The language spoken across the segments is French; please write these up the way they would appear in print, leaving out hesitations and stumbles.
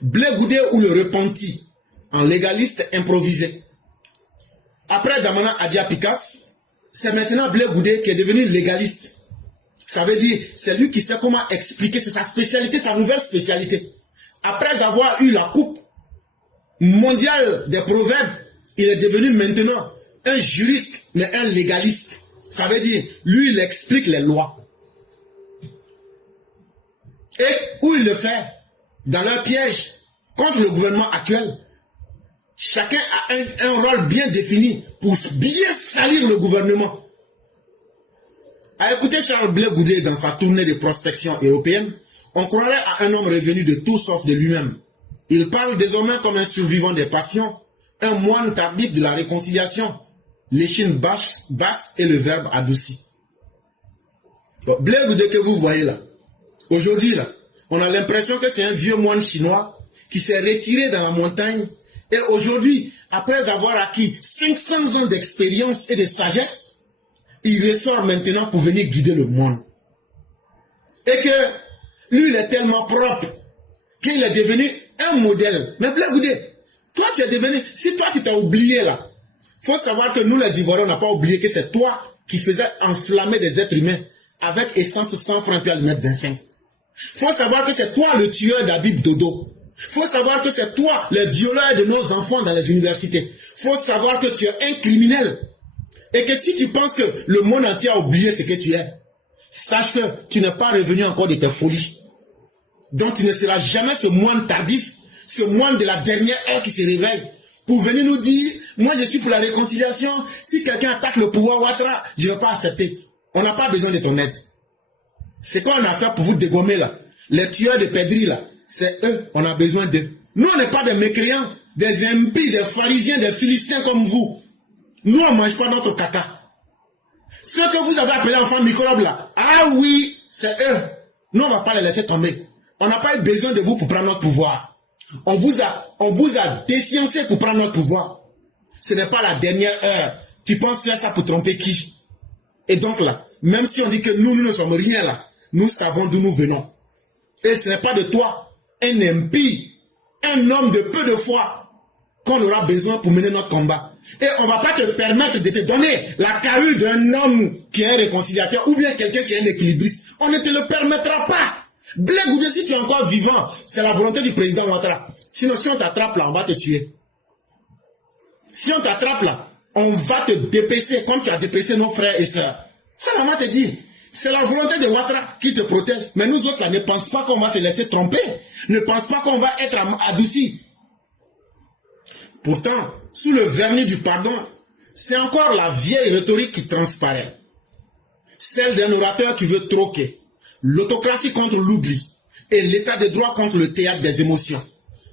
Blé Goudé ou le repenti en légaliste improvisé. Après Damana Adia Pikas, c'est maintenant Blé Goudé qui est devenu légaliste. Ça veut dire, c'est lui qui sait comment expliquer, c'est sa spécialité, sa nouvelle spécialité. Après avoir eu la coupe mondiale des proverbes, il est devenu maintenant un juriste, mais un légaliste. Ça veut dire, lui, il explique les lois. Et où il le fait? Dans leur piège contre le gouvernement actuel. Chacun a un rôle bien défini pour bien salir le gouvernement. À écouter Charles Blé Goudé dans sa tournée de prospection européenne, on croirait à un homme revenu de tout sauf de lui-même. Il parle désormais comme un survivant des passions, un moine tardif de la réconciliation, l'échine basse et le verbe adouci. Bon, Blé Goudé que vous voyez là, aujourd'hui là, on a l'impression que c'est un vieux moine chinois qui s'est retiré dans la montagne et aujourd'hui, après avoir acquis 500 ans d'expérience et de sagesse, il ressort maintenant pour venir guider le monde. Et que lui, il est tellement propre qu'il est devenu un modèle. Mais Blé Goudé, toi tu es devenu, si toi tu t'es oublié là, il faut savoir que nous les Ivoiriens, on n'a pas oublié que c'est toi qui faisais enflammer des êtres humains avec essence 100 francs puis à lui mettre 25. Il faut savoir que c'est toi le tueur d'Habib Dodo. Il faut savoir que c'est toi le violeur de nos enfants dans les universités. Il faut savoir que tu es un criminel. Et que si tu penses que le monde entier a oublié ce que tu es, sache que tu n'es pas revenu encore de tes folies. Donc tu ne seras jamais ce moine tardif, ce moine de la dernière heure qui se réveille pour venir nous dire, moi je suis pour la réconciliation, si quelqu'un attaque le pouvoir Ouattara, je ne vais pas accepter. On n'a pas besoin de ton aide. C'est quoi on a fait pour vous dégommer là? Les tueurs de Pedri là, c'est eux, on a besoin d'eux. Nous on n'est pas des mécréants, des impies, des pharisiens, des philistins comme vous. Nous on ne mange pas notre caca. Ce que vous avez appelé enfants microbes là, ah oui, c'est eux. Nous on ne va pas les laisser tomber. On n'a pas eu besoin de vous pour prendre notre pouvoir. On vous a déciencé pour prendre notre pouvoir. Ce n'est pas la dernière heure. Tu penses faire ça pour tromper qui? Et donc là, même si on dit que nous ne sommes rien là, nous savons d'où nous venons. Et ce n'est pas de toi, un impie, un homme de peu de foi, qu'on aura besoin pour mener notre combat. Et on ne va pas te permettre de te donner la carrure d'un homme qui est un réconciliateur ou bien quelqu'un qui est un équilibriste. On ne te le permettra pas. Blé Goudé, si tu es encore vivant, c'est la volonté du président Ouattara. Sinon, si on t'attrape là, on va te tuer. Si on t'attrape là, on va te dépêcher comme tu as dépêché nos frères et sœurs. Ça, on va te dire. C'est la volonté de Ouattara qui te protège. Mais nous autres là, ne pense pas qu'on va se laisser tromper. Ne pense pas qu'on va être adoucis. Pourtant, sous le vernis du pardon, c'est encore la vieille rhétorique qui transparaît. Celle d'un orateur qui veut troquer l'autocratie contre l'oubli et l'état de droit contre le théâtre des émotions.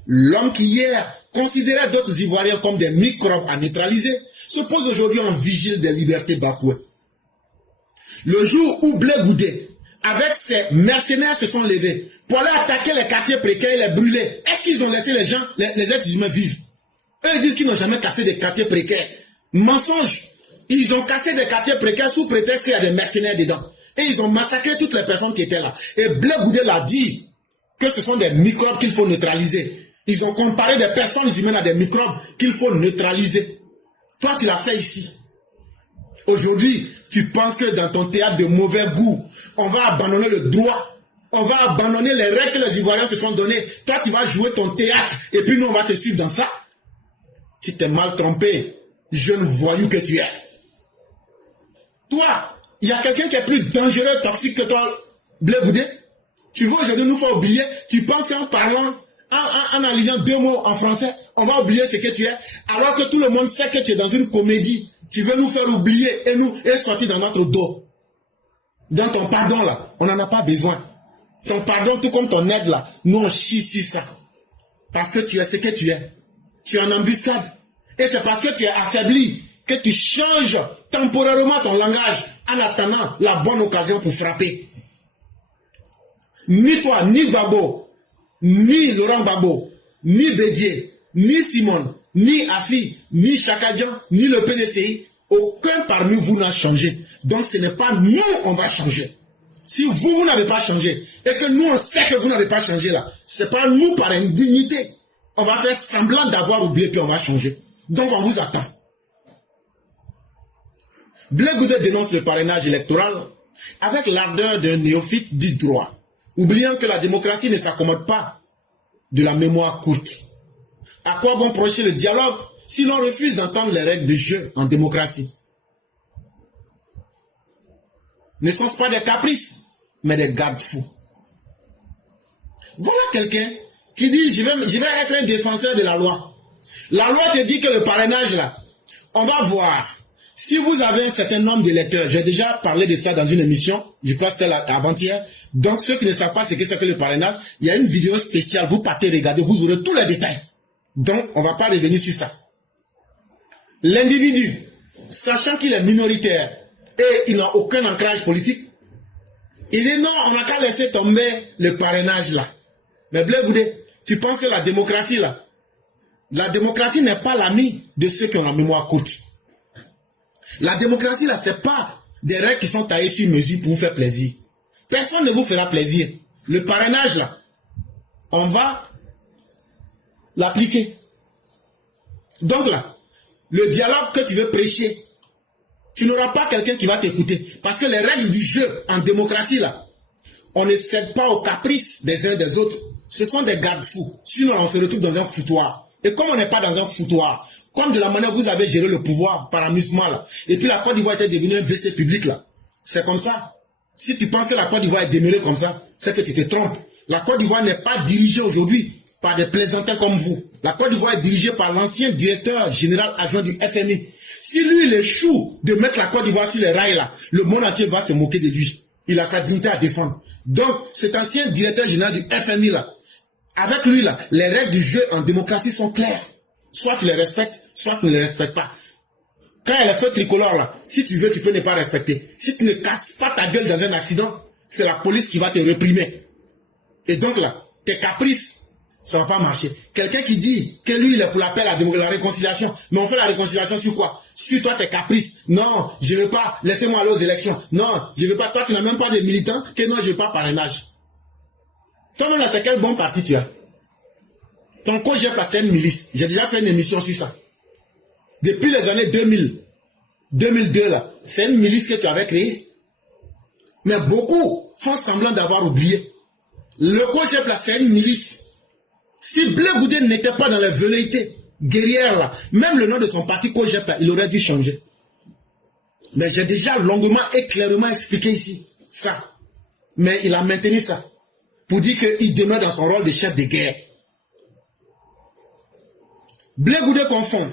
L'homme qui hier considérait d'autres Ivoiriens comme des microbes à neutraliser se pose aujourd'hui en vigile des libertés bafouées. Le jour où Blé Goudé, avec ses mercenaires, se sont levés pour aller attaquer les quartiers précaires et les brûler, est-ce qu'ils ont laissé les gens, les êtres humains vivre? Eux ils disent qu'ils n'ont jamais cassé des quartiers précaires. Mensonge. Ils ont cassé des quartiers précaires sous prétexte qu'il y a des mercenaires dedans. Et ils ont massacré toutes les personnes qui étaient là. Et Blé Goudé l'a dit que ce sont des microbes qu'il faut neutraliser. Ils ont comparé des personnes humaines à des microbes qu'il faut neutraliser. Toi, tu l'as fait ici. Aujourd'hui, tu penses que dans ton théâtre de mauvais goût, on va abandonner le droit, on va abandonner les règles que les Ivoiriens se sont données. Toi, tu vas jouer ton théâtre et puis nous, on va te suivre dans ça. Tu t'es mal trompé, jeune voyou que tu es. Toi, il y a quelqu'un qui est plus dangereux, toxique que toi, Blé Goudé. Tu veux aujourd'hui nous faire oublier, tu penses qu'en parlant, en alignant 2 mots en français, on va oublier ce que tu es, alors que tout le monde sait que tu es dans une comédie. Tu veux nous faire oublier et sortir dans notre dos. Dans ton pardon là, on n'en a pas besoin. Ton pardon, tout comme ton aide là, nous on chie sur ça. Parce que tu es ce que tu es. Tu es en embuscade. Et c'est parce que tu es affaibli que tu changes temporairement ton langage en attendant la bonne occasion pour frapper. Ni toi, ni Babo, ni Laurent Babo, ni Bédier, ni Simone, ni Afi, ni Chakadjan, ni le PDCI, aucun parmi vous n'a changé. Donc ce n'est pas nous on va changer. Si vous n'avez pas changé, et que nous, on sait que vous n'avez pas changé là, c'est pas nous par indignité. On va faire semblant d'avoir oublié, puis on va changer. Donc, on vous attend. Blé Goudé dénonce le parrainage électoral avec l'ardeur d'un néophyte du droit, oubliant que la démocratie ne s'accommode pas de la mémoire courte. À quoi bon prêcher le dialogue si l'on refuse d'entendre les règles de jeu en démocratie? Ne sont-ce pas des caprices, mais des garde-fous? Voilà quelqu'un qui dit je vais être un défenseur de la loi. La loi te dit que le parrainage là, on va voir. Si vous avez un certain nombre d'électeurs, j'ai déjà parlé de ça dans une émission, je crois que c'était avant-hier. Donc ceux qui ne savent pas ce que c'est que le parrainage, il y a une vidéo spéciale, vous partez regarder, vous aurez tous les détails. Donc on ne va pas revenir sur ça. L'individu, sachant qu'il est minoritaire et il n'a aucun ancrage politique, il dit non, on n'a qu'à laisser tomber le parrainage là. Mais Blé Goudé, tu penses que la démocratie là, la démocratie n'est pas l'ami de ceux qui ont la mémoire courte. La démocratie là, c'est pas des règles qui sont taillées sur mesure pour vous faire plaisir. Personne ne vous fera plaisir. Le parrainage là, on va l'appliquer. Donc là, le dialogue que tu veux prêcher, tu n'auras pas quelqu'un qui va t'écouter. Parce que les règles du jeu en démocratie là, on ne cède pas aux caprices des uns des autres. Ce sont des garde-fous. Sinon, on se retrouve dans un foutoir. Et comme on n'est pas dans un foutoir, comme de la manière vous avez géré le pouvoir par amusement là, et puis la Côte d'Ivoire était devenue un WC public là, c'est comme ça. Si tu penses que la Côte d'Ivoire est demeurée comme ça, c'est que tu te trompes. La Côte d'Ivoire n'est pas dirigée aujourd'hui par des plaisantins comme vous. La Côte d'Ivoire est dirigée par l'ancien directeur général adjoint du FMI. Si lui, il échoue de mettre la Côte d'Ivoire sur les rails là, le monde entier va se moquer de lui. Il a sa dignité à défendre. Donc, cet ancien directeur général du FMI là, avec lui là, les règles du jeu en démocratie sont claires. Soit tu les respectes, soit tu ne les respectes pas. Quand il y a le feu tricolore là, si tu veux, tu peux ne pas respecter. Si tu ne casses pas ta gueule dans un accident, c'est la police qui va te réprimer. Et donc là, tes caprices, ça ne va pas marcher. Quelqu'un qui dit que lui, il est pour l'appel à la réconciliation. Mais on fait la réconciliation sur quoi? Sur toi, tes caprices. Non, je ne veux pas, laissez-moi aller aux élections. Non, je ne veux pas, toi, tu n'as même pas de militants, que non, je ne veux pas parrainage. Toi-même là, c'est quel bon parti tu as? Ton COJEP, c'est une milice. J'ai déjà fait une émission sur ça. Depuis les années 2000, 2002 là, c'est une milice que tu avais créée. Mais beaucoup font semblant d'avoir oublié. Le COJEP là, c'est une milice. Si Blé Goudé n'était pas dans les velléités guerrières là, même le nom de son parti COJEP là, il aurait dû changer. Mais j'ai déjà longuement et clairement expliqué ici ça. Mais il a maintenu ça. Pour dire qu'il demeure dans son rôle de chef de guerre. Blé Goudé confond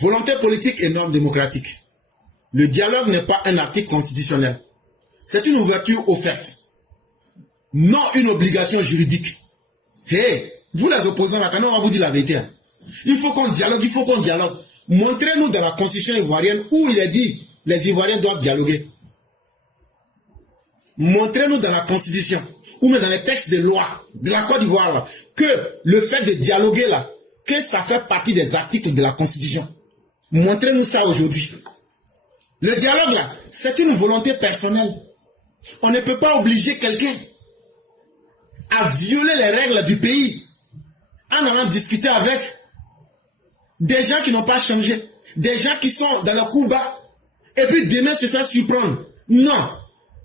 volonté politique et normes démocratiques. Le dialogue n'est pas un article constitutionnel. C'est une ouverture offerte. Non une obligation juridique. Hey, vous les opposants là, quand on va vous dire la vérité. Il faut qu'on dialogue, il faut qu'on dialogue. Montrez-nous dans la constitution ivoirienne où il est dit les Ivoiriens doivent dialoguer. Montrez-nous dans la constitution ou même dans les textes de loi de la Côte d'Ivoire là, que le fait de dialoguer là, que ça fait partie des articles de la Constitution. Montrez-nous ça aujourd'hui. Le dialogue là, c'est une volonté personnelle. On ne peut pas obliger quelqu'un à violer les règles du pays en allant discuter avec des gens qui n'ont pas changé, des gens qui sont dans le coup bas, et puis demain se faire surprendre. Non.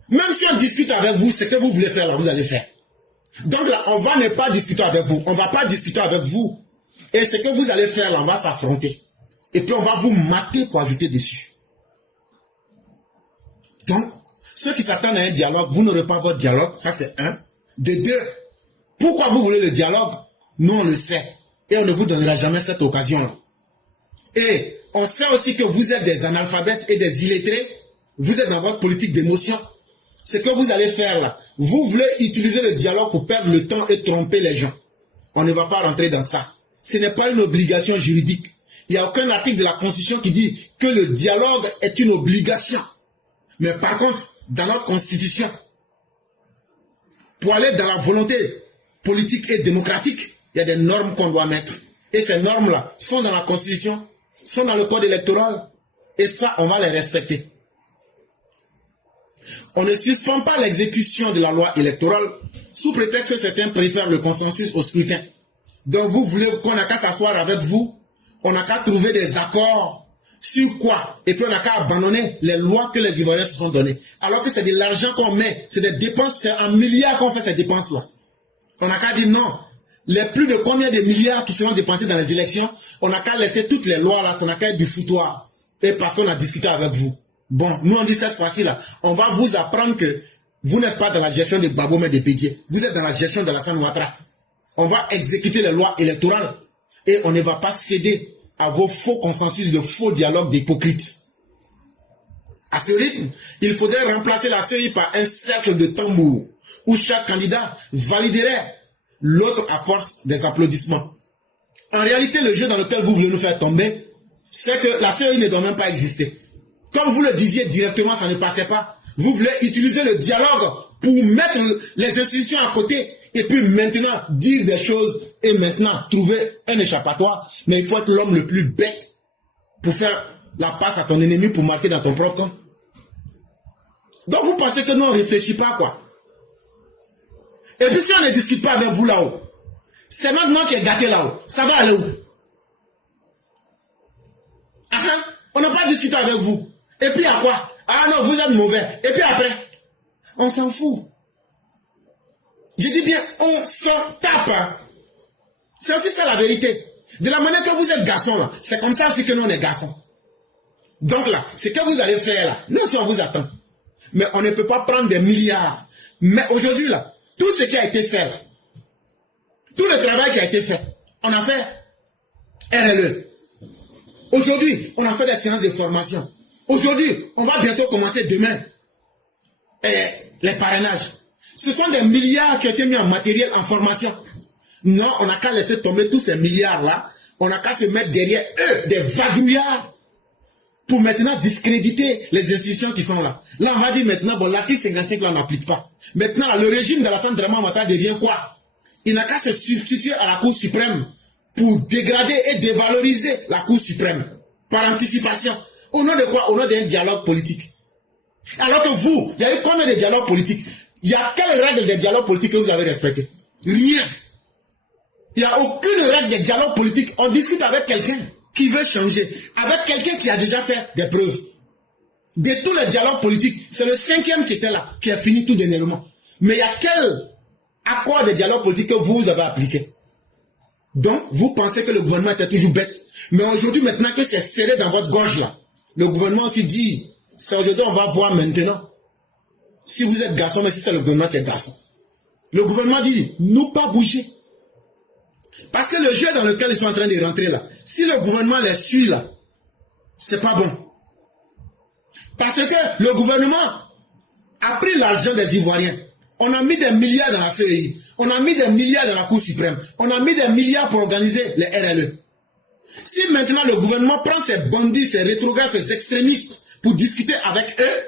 Même si on discute avec vous, ce que vous voulez faire là, vous allez faire. Donc là, on va ne pas discuter avec vous. On ne va pas discuter avec vous. Et ce que vous allez faire là, on va s'affronter. Et puis on va vous mater pour ajouter dessus. Donc, ceux qui s'attendent à un dialogue, vous n'aurez pas votre dialogue, ça c'est un. De deux, pourquoi vous voulez le dialogue? Nous on le sait. Et on ne vous donnera jamais cette occasion-là. Et on sait aussi que vous êtes des analphabètes et des illettrés. Vous êtes dans votre politique d'émotion. Ce que vous allez faire là, vous voulez utiliser le dialogue pour perdre le temps et tromper les gens. On ne va pas rentrer dans ça. Ce n'est pas une obligation juridique. Il n'y a aucun article de la Constitution qui dit que le dialogue est une obligation. Mais par contre, dans notre Constitution, pour aller dans la volonté politique et démocratique, il y a des normes qu'on doit mettre. Et ces normes-là sont dans la Constitution, sont dans le code électoral. Et ça, on va les respecter. On ne suspend pas l'exécution de la loi électorale sous prétexte que certains préfèrent le consensus au scrutin. Donc vous voulez qu'on n'a qu'à s'asseoir avec vous, on n'a qu'à trouver des accords sur quoi? Et puis on n'a qu'à abandonner les lois que les Ivoiriens se sont données. Alors que c'est de l'argent qu'on met, c'est des dépenses, c'est en milliards qu'on fait ces dépenses-là. On n'a qu'à dire non. Les plus de combien de milliards qui seront dépensés dans les élections, on n'a qu'à laisser toutes les lois là, ça n'a qu'à être du foutoir. Et parce qu'on a discuté avec vous. Bon, nous on dit cette fois-ci là, on va vous apprendre que vous n'êtes pas dans la gestion de Gbagbo mais de Bédié. Vous êtes dans la gestion de Alassane Ouattara. On va exécuter les lois électorales et on ne va pas céder à vos faux consensus, de faux dialogues d'hypocrites. À ce rythme, il faudrait remplacer la CEI par un cercle de tambour où chaque candidat validerait l'autre à force des applaudissements. En réalité, le jeu dans lequel vous voulez nous faire tomber, c'est que la CEI ne doit même pas exister. Comme vous le disiez directement, ça ne passait pas. Vous voulez utiliser le dialogue pour mettre les institutions à côté et puis maintenant dire des choses et maintenant trouver un échappatoire. Mais il faut être l'homme le plus bête pour faire la passe à ton ennemi pour marquer dans ton propre camp. Donc vous pensez que nous on ne réfléchit pas quoi. Et puis si on ne discute pas avec vous là-haut, c'est maintenant qui est gâté là-haut. Ça va aller où? Attends, on n'a pas discuté avec vous. Et puis à quoi? Ah non, vous êtes mauvais. Et puis après, on s'en fout. Je dis bien, on s'en tape. C'est aussi ça la vérité. De la manière que vous êtes garçon là, c'est comme ça aussi que nous on est garçons. Donc là, ce que vous allez faire là, nous aussi on vous attend. Mais on ne peut pas prendre des milliards. Mais aujourd'hui là, tout ce qui a été fait là, tout le travail qui a été fait, on a fait RLE. Aujourd'hui, on a fait des séances de formation. Aujourd'hui, on va bientôt commencer demain les parrainages. Ce sont des milliards qui ont été mis en matériel, en formation. Non, on n'a qu'à laisser tomber tous ces milliards-là. On n'a qu'à se mettre derrière eux, des vadrouillards, pour maintenant discréditer les institutions qui sont là. Là, on va dire maintenant, bon, l'article 55, là, on n'applique pas. Maintenant, là, le régime d'Alassane Draman Ouattara devient quoi? Il n'a qu'à se substituer à la Cour suprême pour dégrader et dévaloriser la Cour suprême. Par anticipation. Au nom de quoi? Au nom d'un dialogue politique. Alors que vous, il y a eu combien de dialogues politiques? Il y a quelle règle des dialogues politiques que vous avez respectées? Rien. Il n'y a aucune règle des dialogues politiques. On discute avec quelqu'un qui veut changer, avec quelqu'un qui a déjà fait des preuves. De tous les dialogues politiques, c'est le 5e qui était là, qui a fini tout dernièrement. Mais il y a quel accord de dialogue politique que vous avez appliqué? Donc, vous pensez que le gouvernement était toujours bête. Mais aujourd'hui, maintenant que c'est serré dans votre gorge là, le gouvernement aussi dit, c'est aujourd'hui, on va voir maintenant. Si vous êtes garçon, mais si c'est le gouvernement qui est garçon. Le gouvernement dit, nous pas bouger. Parce que le jeu dans lequel ils sont en train de rentrer là, si le gouvernement les suit là, c'est pas bon. Parce que le gouvernement a pris l'argent des Ivoiriens. On a mis des milliards dans la CEI. On a mis des milliards dans la Cour suprême. On a mis des milliards pour organiser les RLE. Si maintenant le gouvernement prend ces bandits, ces rétrogrades, ces extrémistes pour discuter avec eux,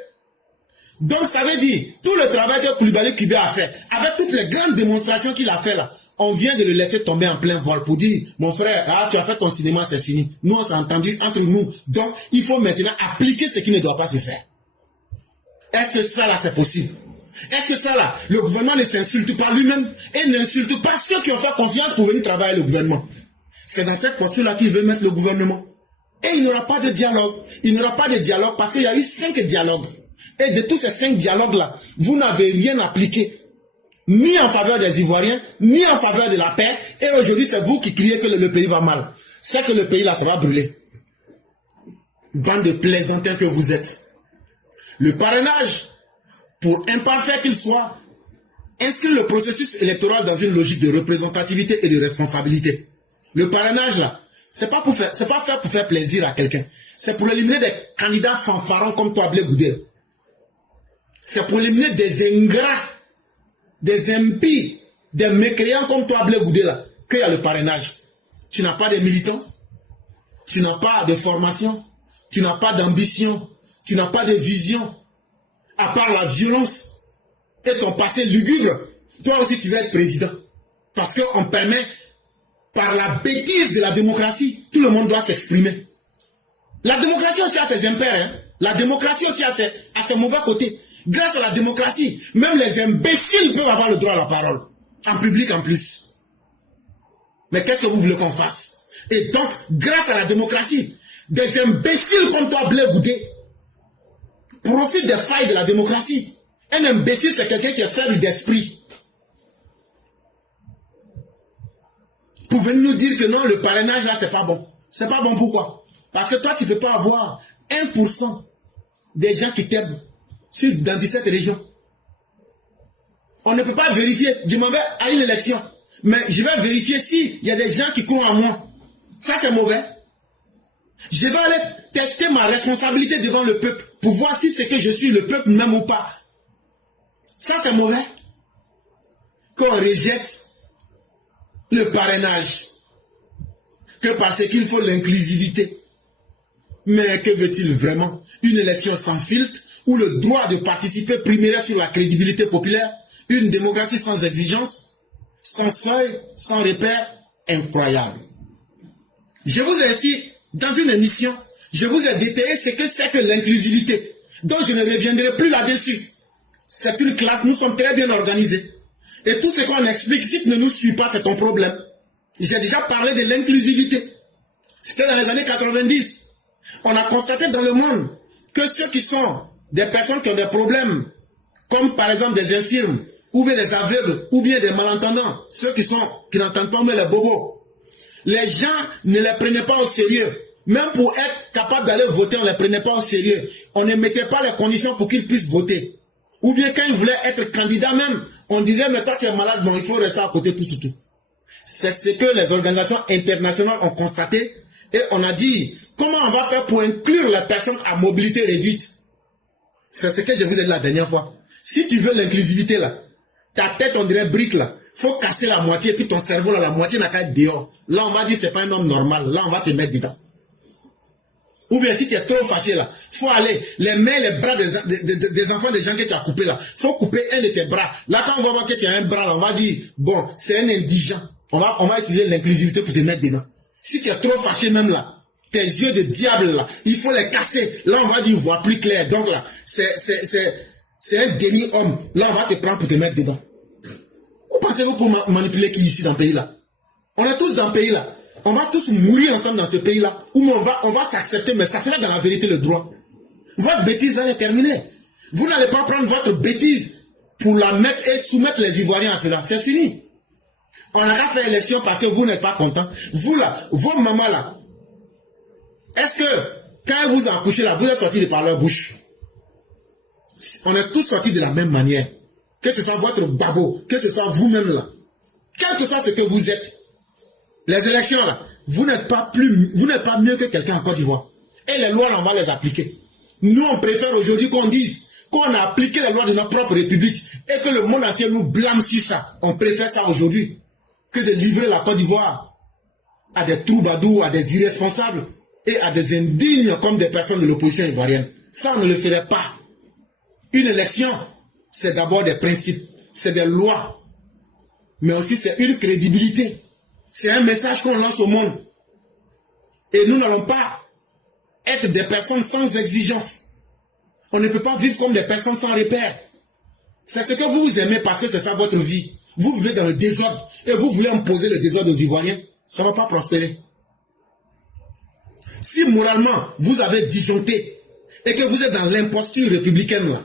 donc ça veut dire, tout le travail que Koulibaly Kibé a fait, avec toutes les grandes démonstrations qu'il a fait là, on vient de le laisser tomber en plein vol pour dire, mon frère, ah, tu as fait ton cinéma, c'est fini. Nous, on s'est entendu entre nous. Donc, il faut maintenant appliquer ce qui ne doit pas se faire. Est-ce que ça là, c'est possible? Est-ce que ça là, le gouvernement ne s'insulte pas lui-même et n'insulte pas ceux qui ont fait confiance pour venir travailler le gouvernement? C'est dans cette posture-là qu'il veut mettre le gouvernement. Et il n'y aura pas de dialogue. Il n'y aura pas de dialogue parce qu'il y a eu 5 dialogues. Et de tous ces 5 dialogues-là, vous n'avez rien appliqué. Ni en faveur des Ivoiriens, ni en faveur de la paix. Et aujourd'hui, c'est vous qui criez que le pays va mal. C'est que le pays là, ça va brûler. Bande de plaisantins que vous êtes. Le parrainage, pour imparfait qu'il soit, inscrit le processus électoral dans une logique de représentativité et de responsabilité. Le parrainage là, c'est pas fait pour faire plaisir à quelqu'un. C'est pour éliminer des candidats fanfarons comme toi, Blé Goudel. C'est pour éliminer des ingrats, des impies, des mécréants comme toi, Blé Goudel, qu'il y a le parrainage. Tu n'as pas de militants, tu n'as pas de formation, tu n'as pas d'ambition, tu n'as pas de vision, à part la violence et ton passé lugubre. Toi aussi, tu vas être président. Parce qu'on permet, par la bêtise de la démocratie, tout le monde doit s'exprimer. La démocratie aussi a ses impairs. Hein? La démocratie aussi a ses mauvais côtés. Grâce à la démocratie, même les imbéciles peuvent avoir le droit à la parole. En public en plus. Mais qu'est-ce que vous voulez qu'on fasse? Et donc, grâce à la démocratie, des imbéciles comme toi, Blé Goudé, profitent des failles de la démocratie. Un imbécile, c'est quelqu'un qui est faible d'esprit. Pouvez nous dire que non, le parrainage là, c'est pas bon. C'est pas bon pourquoi? Parce que toi, tu ne peux pas avoir 1% des gens qui t'aiment dans 17 régions. On ne peut pas vérifier. Je m'en vais à une élection. Mais je vais vérifier s'il y a des gens qui croient en moi. Ça, c'est mauvais. Je vais aller tester ma responsabilité devant le peuple pour voir si c'est que je suis le peuple même ou pas. Ça, c'est mauvais. Qu'on rejette le parrainage que parce qu'il faut l'inclusivité. Mais que veut-il vraiment? Une élection sans filtre où le droit de participer primerait sur la crédibilité populaire, une démocratie sans exigence, sans seuil, sans repère, incroyable. Je vous ai ici, dans une émission, je vous ai détaillé ce que c'est que l'inclusivité, donc je ne reviendrai plus là-dessus. C'est une classe, nous sommes très bien organisés. Et tout ce qu'on explique, si tu ne nous suis pas, c'est ton problème. J'ai déjà parlé de l'inclusivité. C'était dans les années 90. On a constaté dans le monde que ceux qui sont des personnes qui ont des problèmes, comme par exemple des infirmes, ou bien des aveugles, ou bien des malentendants, ceux qui n'entendent pas mais les bobos, les gens ne les prenaient pas au sérieux. Même pour être capable d'aller voter, on ne les prenait pas au sérieux. On ne mettait pas les conditions pour qu'ils puissent voter. Ou bien quand ils voulaient être candidats même, on disait, mais toi tu es malade, bon, il faut rester à côté, tout. C'est ce que les organisations internationales ont constaté. Et on a dit, comment on va faire pour inclure les personnes à mobilité réduite? C'est ce que je vous ai dit la dernière fois. Si tu veux l'inclusivité là, ta tête on dirait brique là, faut casser la moitié, puis ton cerveau là, la moitié n'a qu'à être dehors. Là on va dire c'est pas un homme normal, là on va te mettre dedans. Ou bien si tu es trop fâché là, faut aller, les mains, les bras des enfants des gens que tu as coupés là, faut couper un de tes bras. Là quand on va voir que tu as un bras là, on va dire, bon, c'est un indigent. On va utiliser l'inclusivité pour te mettre dedans. Si tu es trop fâché même là, tes yeux de diable là, il faut les casser. Là on va dire, voit plus clair. Donc là, c'est un demi-homme. Là on va te prendre pour te mettre dedans. Où pensez-vous pour manipuler qui ici dans le pays là? On est tous dans le pays là. On va tous mourir ensemble dans ce pays-là, où on va s'accepter, mais ça sera dans la vérité le droit. Votre bêtise va être terminée. Vous n'allez pas prendre votre bêtise pour la mettre et soumettre les Ivoiriens à cela. C'est fini. On n'a qu'à faire élection parce que vous n'êtes pas content. Vous là, vos mamans là, est-ce que quand elles vous ont accouché là, vous êtes sortis de par leur bouche? On est tous sortis de la même manière. Que ce soit votre babo, que ce soit vous-même là. Quel que soit ce que vous êtes. Les élections là, vous n'êtes pas mieux que quelqu'un en Côte d'Ivoire. Et les lois là, on va les appliquer. Nous on préfère aujourd'hui qu'on dise qu'on a appliqué les lois de notre propre république et que le monde entier nous blâme sur ça. On préfère ça aujourd'hui que de livrer la Côte d'Ivoire à des troubadours, à des irresponsables et à des indignes comme des personnes de l'opposition ivoirienne. Ça on ne le ferait pas. Une élection, c'est d'abord des principes, c'est des lois, mais aussi c'est une crédibilité. C'est un message qu'on lance au monde. Et nous n'allons pas être des personnes sans exigence. On ne peut pas vivre comme des personnes sans repères. C'est ce que vous aimez parce que c'est ça votre vie. Vous vivez dans le désordre et vous voulez imposer le désordre aux Ivoiriens. Ça ne va pas prospérer. Si moralement vous avez disjoncté et que vous êtes dans l'imposture républicaine là,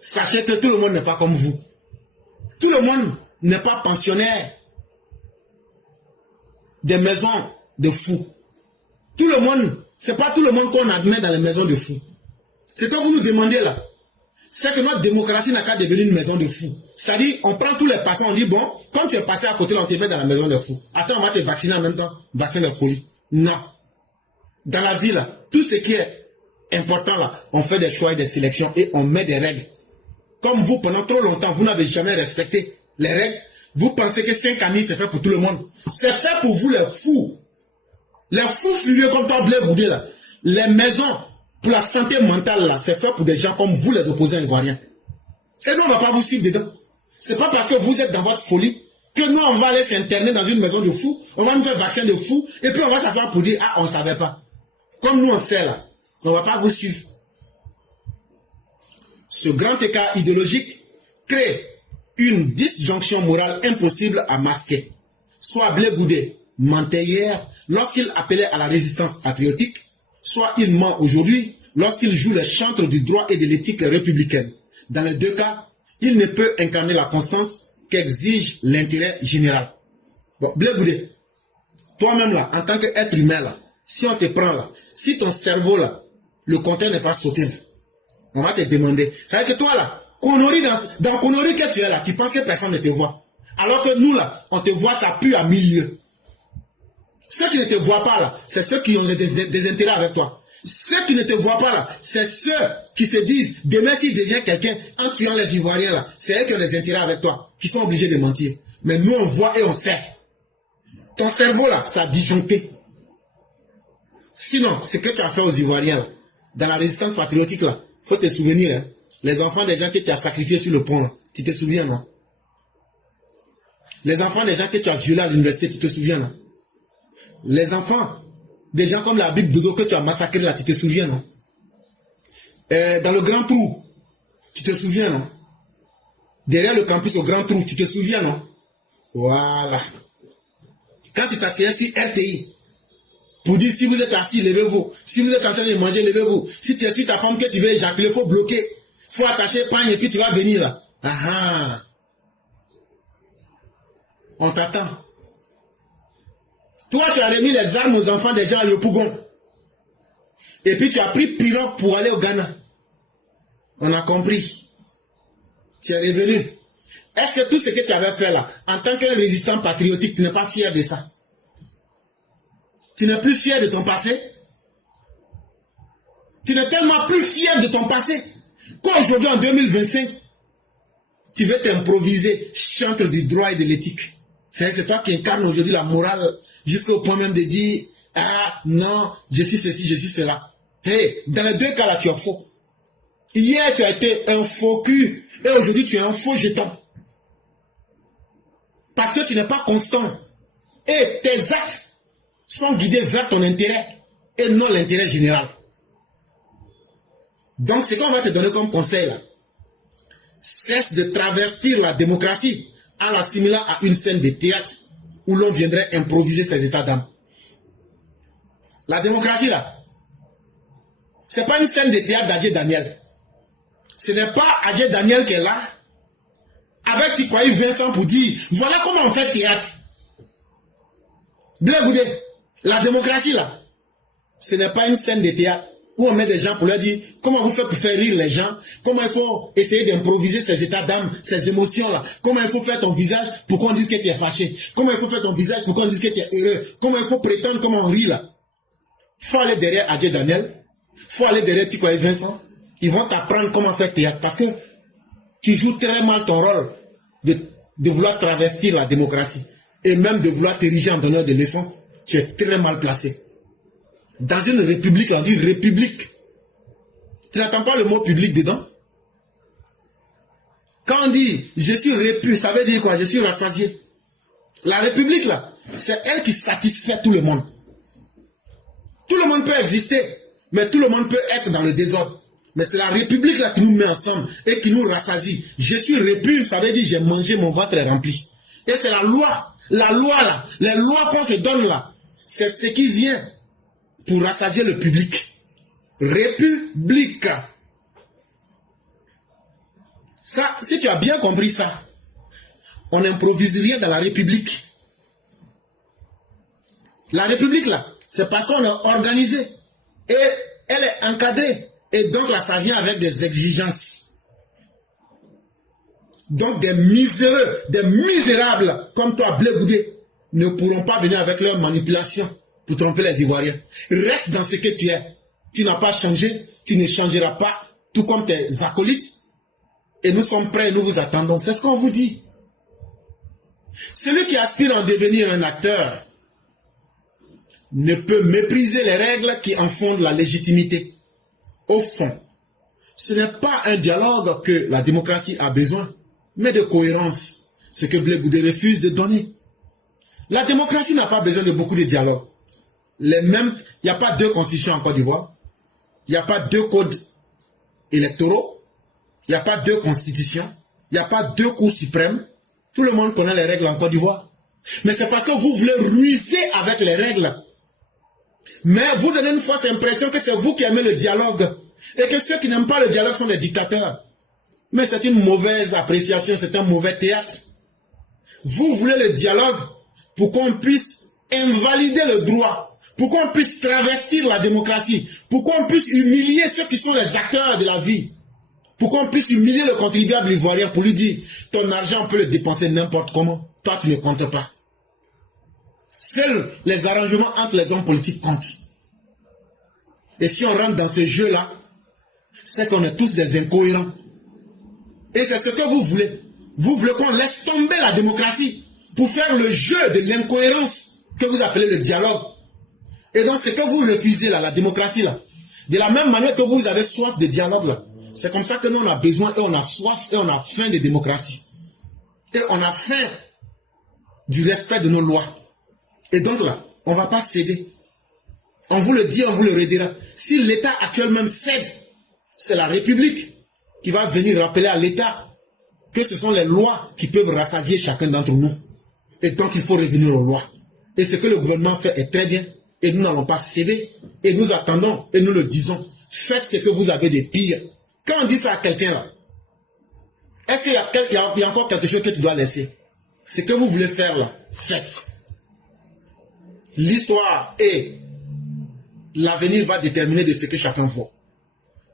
sachez que tout le monde n'est pas comme vous. Tout le monde n'est pas pensionnaire des maisons de fous. Tout le monde, c'est pas tout le monde qu'on admet dans les maisons de fous. Ce que vous nous demandez là, c'est que notre démocratie n'a qu'à devenir une maison de fous. C'est-à-dire, on prend tous les passants, on dit, bon, comme tu es passé à côté, on te met dans la maison de fous. Attends, on va te vacciner en même temps, vaccin de folie. Non. Dans la vie là, tout ce qui est important là, on fait des choix et des sélections et on met des règles. Comme vous, pendant trop longtemps, vous n'avez jamais respecté les règles. Vous pensez que 5 amis, c'est fait pour tout le monde. C'est fait pour vous les fous. Les fous furieux comme toi, Blé Goudé, là. Les maisons pour la santé mentale, là, c'est fait pour des gens comme vous, les opposants ivoiriens. Et nous, on ne va pas vous suivre dedans. C'est pas parce que vous êtes dans votre folie que nous, on va aller s'interner dans une maison de fous, on va nous faire vaccin de fous, et puis on va s'asseoir pour dire, ah, on ne savait pas. Comme nous, on sait, là. On ne va pas vous suivre. Ce grand écart idéologique crée une disjonction morale impossible à masquer. Soit Blé Goudé mentait hier lorsqu'il appelait à la résistance patriotique, soit il ment aujourd'hui lorsqu'il joue les chantres du droit et de l'éthique républicaine. Dans les deux cas, il ne peut incarner la constance qu'exige l'intérêt général. Bon, Blé Goudé, toi-même là, en tant qu'être humain là, si on te prend là, si ton cerveau là, le compteur n'est pas sauté là, on va te demander. Ça veut dire que toi là, connerie dans connerie que tu es là, tu penses que personne ne te voit. Alors que nous là, on te voit, ça pue à milieu. Ceux qui ne te voient pas là, c'est ceux qui ont des intérêts avec toi. Ceux qui ne te voient pas là, c'est ceux qui se disent, demain s'il devient quelqu'un, en tuant les Ivoiriens là, c'est eux qui ont des intérêts avec toi, qui sont obligés de mentir. Mais nous on voit et on sait. Ton cerveau là, ça a disjoncté. Sinon, ce que tu as fait aux Ivoiriens là, dans la résistance patriotique là, faut te souvenir, hein, les enfants des gens que tu as sacrifiés sur le pont là, tu te souviens non? Les enfants des gens que tu as violés à l'université, tu te souviens non? Les enfants des gens comme la Bible Dodo que tu as massacré là, tu te souviens non? Dans le Grand Trou, tu te souviens non? Derrière le campus au Grand Trou, tu te souviens non? Voilà. Quand tu t'assieds sur RTI, pour dire si vous êtes assis, levez-vous. Si vous êtes en train de manger, levez-vous. Si tu es sur ta femme que tu veux éjaculer, il faut bloquer. Il faut attacher pagne et puis tu vas venir là. Ah ah. On t'attend. Toi, tu as remis les armes aux enfants des gens à Yopougon. Et puis tu as pris pirogue pour aller au Ghana. On a compris. Tu es revenu. Est-ce que tout ce que tu avais fait là, en tant qu'un résistant patriotique, tu n'es pas fier de ça? Tu n'es plus fier de ton passé? Tu n'es tellement plus fier de ton passé qu'aujourd'hui, en 2025, tu veux t'improviser chantre du droit et de l'éthique. C'est toi qui incarne aujourd'hui la morale jusqu'au point même de dire « Ah non, je suis ceci, je suis cela ». Hey, dans les deux cas là, tu es faux. Hier, tu as été un faux cul et aujourd'hui, tu es un faux jeton. Parce que tu n'es pas constant. Et tes actes sont guidés vers ton intérêt et non l'intérêt général. Donc, ce qu'on va te donner comme conseil là, cesse de travestir la démocratie en l'assimilant à une scène de théâtre où l'on viendrait improviser ses états d'âme. La démocratie là, c'est pas une scène de théâtre d'Adjé Daniel. Ce n'est pas Adjé Daniel qui est là avec Tikwaï Vincent pour dire voilà comment on fait théâtre. Blé Goudé, la démocratie là, ce n'est pas une scène de théâtre où on met des gens pour leur dire comment vous faites pour faire rire les gens, comment il faut essayer d'improviser ces états d'âme, ces émotions là, comment il faut faire ton visage pour qu'on dise que tu es fâché, comment il faut faire ton visage pour qu'on dise que tu es heureux, comment il faut prétendre comment on rit là. Faut aller derrière Adjé Daniel, faut aller derrière Tikwaï Vincent, ils vont t'apprendre comment faire théâtre parce que tu joues très mal ton rôle de vouloir travestir la démocratie et même de vouloir t'ériger en donneur de leçons. Tu es très mal placé. Dans une république, on dit république. Tu n'entends pas le mot public dedans? Quand on dit je suis répu, ça veut dire quoi? Je suis rassasié. La république là, c'est elle qui satisfait tout le monde. Tout le monde peut exister, mais tout le monde peut être dans le désordre. Mais c'est la République là qui nous met ensemble et qui nous rassasie. Je suis répu, ça veut dire j'ai mangé, mon ventre est rempli. Et c'est la loi là, les lois qu'on se donne là, c'est ce qui vient pour rassasier le public. République. Ça, si tu as bien compris ça, on n'improvise rien dans la République. La République là, c'est parce qu'on est organisé et elle est encadrée. Et donc là, ça vient avec des exigences. Donc des miséreux, des misérables comme toi, Blé Goudé, ne pourront pas venir avec leur manipulation pour tromper les Ivoiriens. Reste dans ce que tu es. Tu n'as pas changé, tu ne changeras pas, tout comme tes acolytes. Et nous sommes prêts, nous vous attendons. C'est ce qu'on vous dit. Celui qui aspire à en devenir un acteur ne peut mépriser les règles qui en fondent la légitimité. Au fond, ce n'est pas un dialogue que la démocratie a besoin, mais de cohérence, ce que Blé Goudé refuse de donner. La démocratie n'a pas besoin de beaucoup de dialogue. Il n'y a pas 2 constitutions en Côte d'Ivoire, il n'y a pas 2 codes électoraux, Il n'y a pas deux constitutions. Il n'y a pas deux cours suprêmes. Tout le monde connaît les règles en Côte d'Ivoire. Mais c'est parce que vous voulez ruser avec les règles. Mais vous donnez une fausse impression que c'est vous qui aimez le dialogue. Et que ceux qui n'aiment pas le dialogue sont des dictateurs. Mais c'est une mauvaise appréciation, c'est un mauvais théâtre. Vous voulez le dialogue pour qu'on puisse invalider le droit, pour qu'on puisse travestir la démocratie, pour qu'on puisse humilier ceux qui sont les acteurs de la vie, pour qu'on puisse humilier le contribuable ivoirien pour lui dire « ton argent, on peut le dépenser n'importe comment, toi tu ne comptes pas ». Seuls les arrangements entre les hommes politiques comptent. Et si on rentre dans ce jeu-là, c'est qu'on est tous des incohérents. Et c'est ce que vous voulez. Vous voulez qu'on laisse tomber la démocratie pour faire le jeu de l'incohérence que vous appelez le dialogue. Et donc, ce que vous refusez là, la démocratie là, de la même manière que vous avez soif de dialogue là, c'est comme ça que nous on a besoin et on a soif et on a faim de démocratie. Et on a faim du respect de nos lois. Et donc là, on ne va pas céder. On vous le dit, on vous le redira. Si l'État actuel même cède, c'est la République qui va venir rappeler à l'État que ce sont les lois qui peuvent rassasier chacun d'entre nous. Et donc il faut revenir aux lois. Et ce que le gouvernement fait est très bien. Et nous n'allons pas céder. Et nous attendons et nous le disons. Faites ce que vous avez de pire. Quand on dit ça à quelqu'un là, est-ce qu'il y a encore quelque chose que tu dois laisser? Ce que vous voulez faire là, faites. L'histoire et l'avenir va déterminer de ce que chacun vaut.